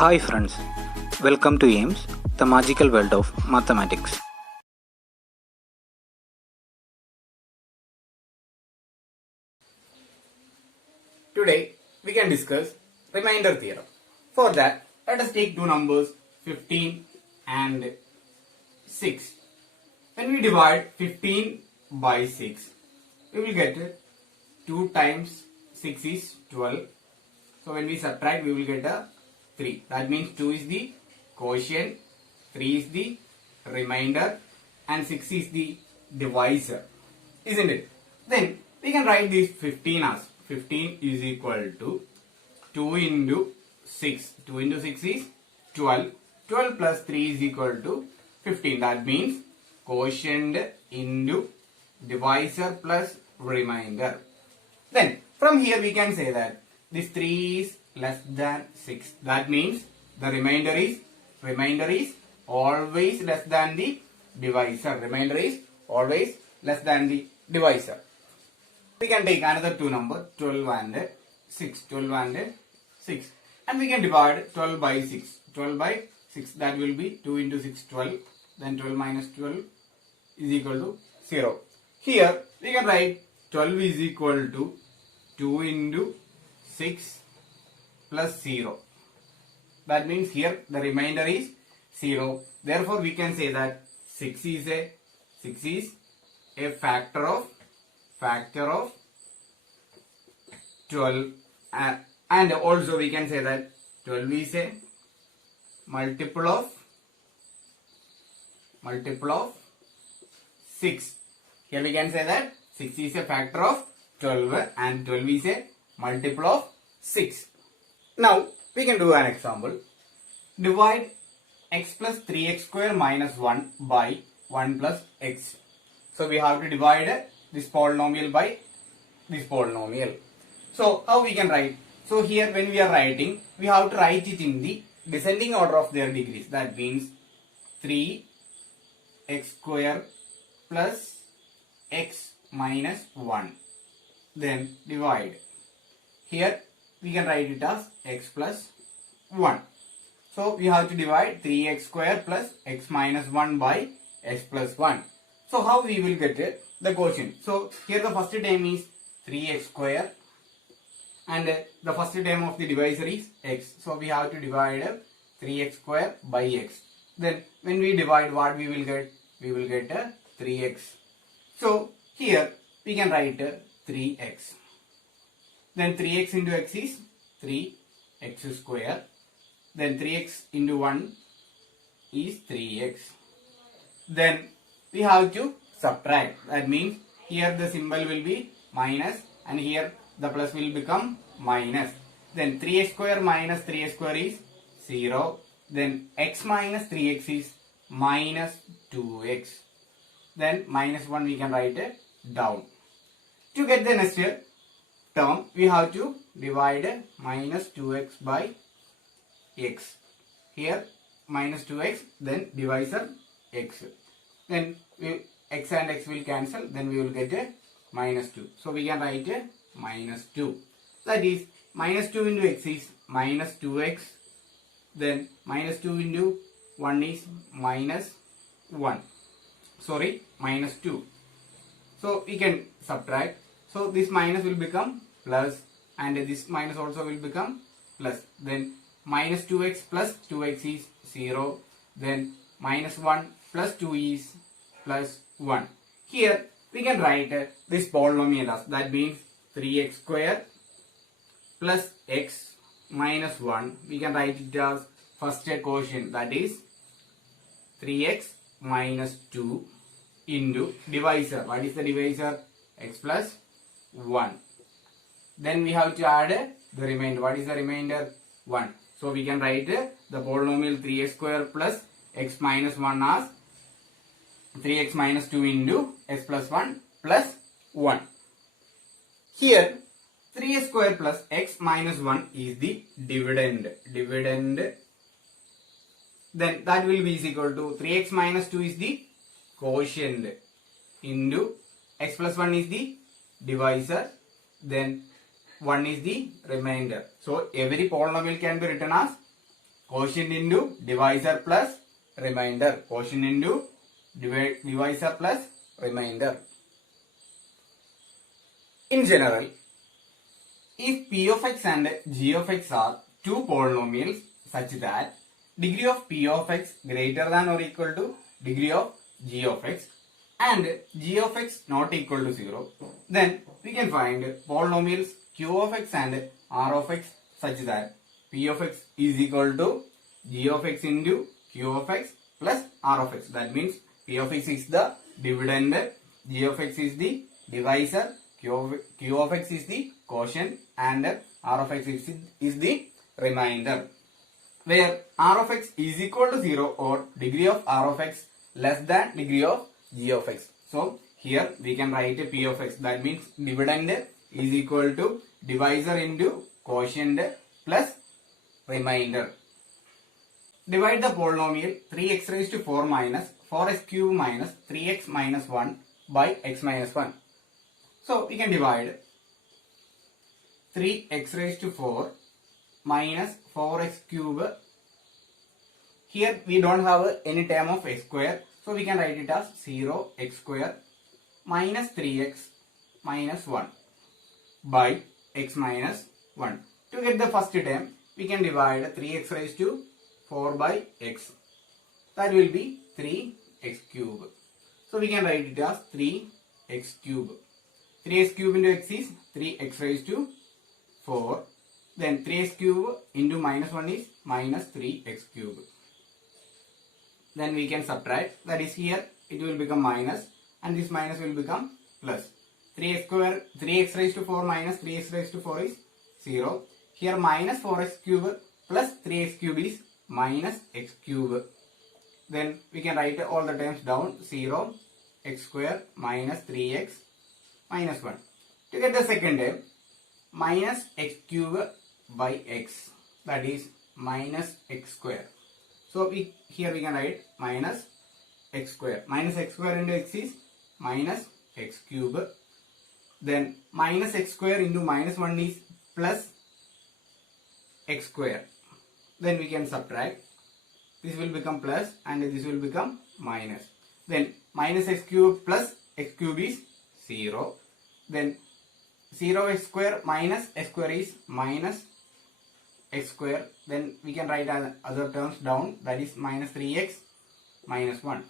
Hi friends, welcome to AIMS, the magical world of mathematics. Today we can discuss remainder theorem. For that, let us take two numbers 15 and 6. When we divide 15 by 6, we will get 2 times 6 is 12. So when we subtract, we will get a 3. That means 2 is the quotient, 3 is the remainder and 6 is the divisor. Isn't it? Then we can write this 15 as 15 is equal to 2 into 6. 2 into 6 is 12. 12 plus 3 is equal to 15. That means quotient into divisor plus remainder. Then from here we can say that this 3 is less than 6. That means the remainder is always less than the divisor. Remainder is always less than the divisor. We can take another two numbers 12 and 6. 12 and 6. And we can divide 12 by 6. 12 by 6, that will be 2 into 6, 12. Then 12 minus 12 is equal to 0. Here we can write 12 is equal to 2 into 6 plus 0. That means here the remainder is 0. Therefore we can say that 6 is a factor of 12, and also we can say that 12 is a multiple of 6. Here we can say that 6 is a factor of 12 and 12 is a multiple of 6. Now we can do an example. Divide x plus 3x square minus 1 by 1 plus x. So we have to divide this polynomial by this polynomial. So how we can write? So here when we are writing, we have to write it in the descending order of their degrees. That means 3x square plus x minus 1. Then divide. Here we can write it as x plus 1. So we have to divide 3x square plus x minus 1 by x plus 1. So how we will get it? The quotient. So here the first term is 3x square and the first term of the divisor is x. So we have to divide 3x square by x. Then when we divide, what we will get? We will get 3x. So here we can write 3x. Then 3x into x is 3x square. Then 3x into 1 is 3x. Then we have to subtract. That means here the symbol will be minus and here the plus will become minus. Then 3x square minus 3x square is 0. Then x minus 3x is minus 2x. Then minus 1 we can write it down. To get the next term, we have to divide minus 2x by x. Here minus 2x, then divisor x. Then x and x will cancel, then we will get a minus 2. So we can write a minus 2. That is minus 2 into x is minus 2x. Then minus 2 into 1 is minus 1. Sorry, minus 2. So we can subtract. So this minus will become plus and this minus also will become plus. Then minus 2x plus 2x is 0. Then minus 1 plus 2 is plus 1. Here we can write this polynomial as, that means 3x square plus x minus 1. We can write it as first quotient, that is 3x minus 2 into divisor. What is the divisor? X plus 1. Then we have to add the remainder. What is the remainder? 1. So we can write the polynomial 3x square plus x minus 1 as 3x minus 2 into x plus 1 plus 1. Here 3x square plus x minus 1 is the dividend. Then that will be is equal to 3x minus 2 is the quotient into x plus 1 is the divisor. Then 1 is the remainder. So every polynomial can be written as quotient into divisor plus remainder. Quotient into divisor plus remainder. In general, if p of x and g of x are two polynomials such that degree of p of x greater than or equal to degree of g of x and g of x not equal to 0, then we can find polynomials q of x and r of x such that p of x is equal to g of x into q of x plus r of x. That means p of x is the dividend, g of x is the divisor, q of x is the quotient and r of x is the remainder. Where r of x is equal to 0 or degree of r of x less than degree of g of x. So here we can write p of x. That means dividend is equal to divisor into quotient plus remainder. Divide the polynomial 3x raised to 4 minus 4x cube minus 3x minus 1 by x minus 1. So we can divide 3x raised to 4 minus 4x cube. Here we don't have any term of x square, so we can write it as 0x square minus 3x minus 1 by x minus 1. To get the first term, we can divide 3x raised to 4 by x. That will be 3x cube. So we can write it as 3x cube. 3x cube into x is 3x raised to 4. Then 3x cube into minus 1 is minus 3x cube. Then we can subtract. That is, here it will become minus and this minus will become plus. 3x square, 3x raised to 4 minus 3x raised to 4 is 0. Here minus 4x cube plus 3x cube is minus x cube. Then we can write all the terms down. 0 x square minus 3x minus 1. To get the second term, minus x cube by x, that is minus x square. So here we can write minus x square. Minus x square into x is minus x cube. Then minus x square into minus 1 is plus x square. Then we can subtract. This will become plus and this will become minus. Then minus x cube plus x cube is 0. Then 0x square minus x square is minus x square. Then we can write other terms down, that is minus 3x minus 1.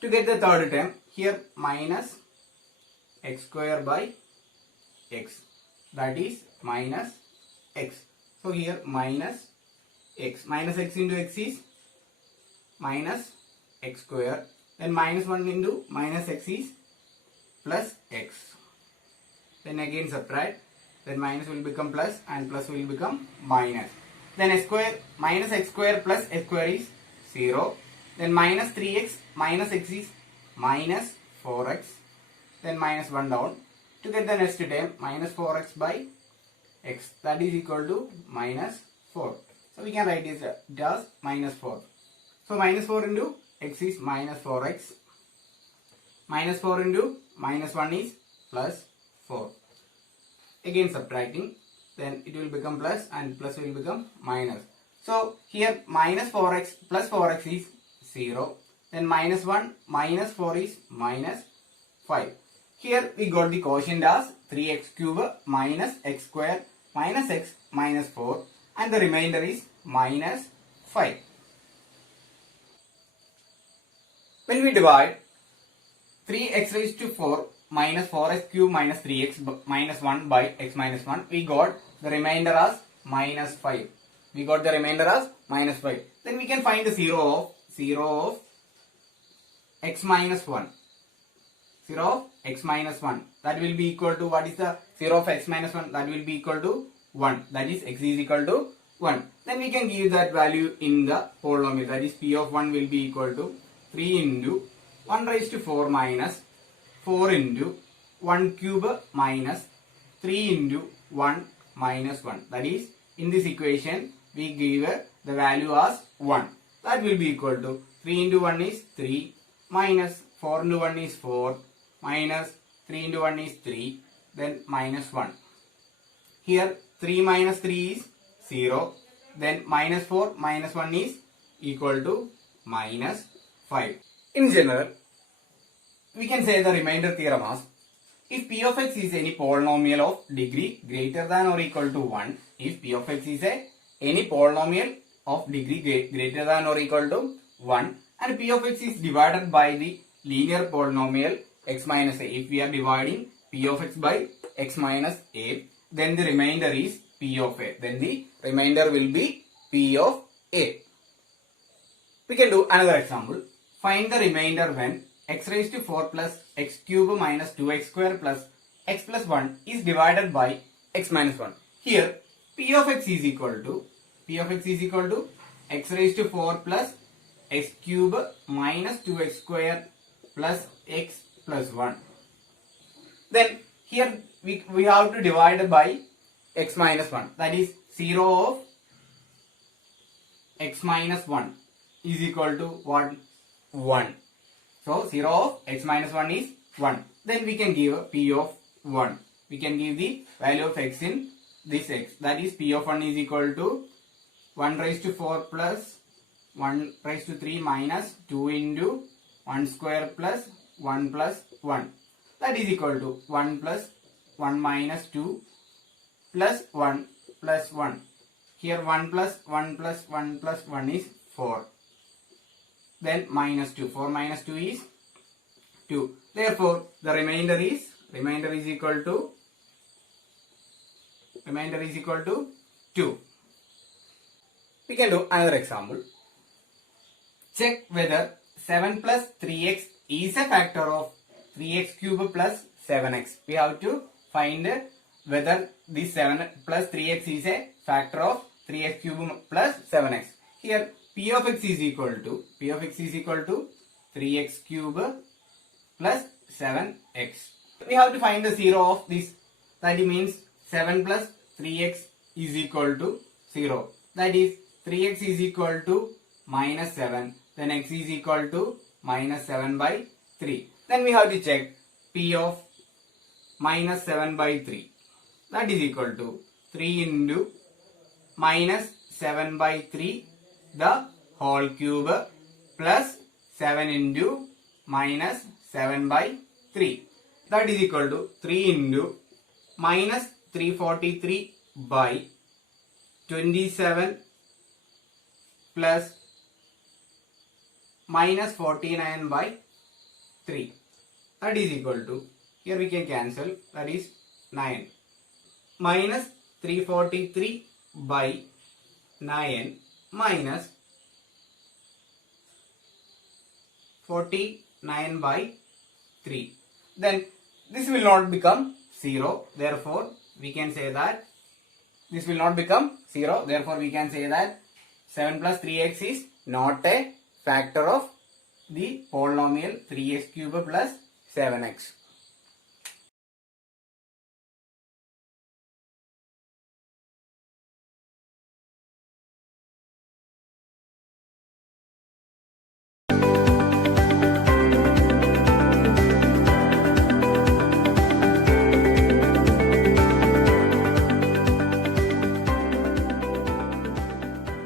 To get the third term, here minus x square by x, that is minus x. So here minus x. Minus x into x is minus x square. Then minus 1 into minus x is plus x. Then again subtract. Then minus will become plus and plus will become minus. Then x square minus x square plus x square is 0. Then minus 3x minus x is minus 4x. Then minus 1 down. To get the next term, minus 4x by x, that is equal to minus 4. So we can write this as minus 4. So minus 4 into x is minus 4x. Minus 4 into minus 1 is plus 4. Again subtracting, then it will become plus and plus will become minus. So here minus 4x plus 4x is 0. Then minus 1 minus 4 is minus 5. Here we got the quotient as 3x cube minus x square minus x minus 4 and the remainder is minus 5. When we divide 3x raised to 4 minus 4x cube minus 3x minus 1 by x minus 1, we got the remainder as minus 5. We got the remainder as minus 5. Then we can find the 0 of x minus 1. 0 of x minus 1. That will be equal to, what is the 0 of x minus 1? That will be equal to 1. That is x is equal to 1. Then we can give that value in the polynomial. That is p of 1 will be equal to 3 into 1 raised to 4 minus 4 into 1 cube minus 3 into 1 minus 1. That is, in this equation we give the value as 1. That will be equal to 3 into 1 is 3 minus 4 into 1 is 4 minus 3 into 1 is 3, then minus 1. Here 3 minus 3 is 0. then minus 4 minus 1 is equal to minus 5. In general, we can say the remainder theorem as if p of x is any polynomial of degree greater than or equal to 1, if p of x is any polynomial of degree greater than or equal to 1 and p of x is divided by the linear polynomial x minus a, if we are dividing p of x by x minus a, then the remainder is p of a, then the remainder will be p of a. We can do another example. Find the remainder when x raised to 4 plus x cube minus 2x square plus x plus 1 is divided by x minus 1. Here p of x is equal to x raised to 4 plus x cube minus 2x square plus x plus 1. Then here we have to divide by x minus 1, that is 0 of x minus 1 is equal to what? 1. So 0 of x minus 1 is 1. Then we can give p of 1. We can give the value of x in this x, that is p of 1 is equal to 1 raised to 4 plus 1 raised to 3 minus 2 into 1 square plus 1 plus 1. That is equal to 1 plus 1 minus 2 plus 1 plus 1. Here 1 plus 1 plus 1 plus 1 is 4. Then minus 2. 4 minus 2 is 2. Therefore, the remainder is equal to 2. We can do another example. Check whether 7 plus 3x is a factor of 3x cube plus 7x. We have to find whether this 7 plus 3x is a factor of 3x cube plus 7x. Here p of x is equal to 3x cube plus 7x. We have to find the 0 of this. That means 7 plus 3x is equal to 0. That is 3x is equal to minus 7. Then x is equal to minus 7 by 3. Then we have to check p of minus 7 by 3. That is equal to 3 into minus 7 by 3 the whole cube plus 7 into minus 7 by 3. That is equal to 3 into minus 343 by 27 plus minus 49 by 3. That is equal to, here we can cancel, that is 9. Minus 343 by 9 minus 49 by 3. Then this will not become 0. Therefore, we can say that this will not become 0. Therefore, we can say that 7 plus 3x is not a factor of the polynomial 3x cube plus 7x.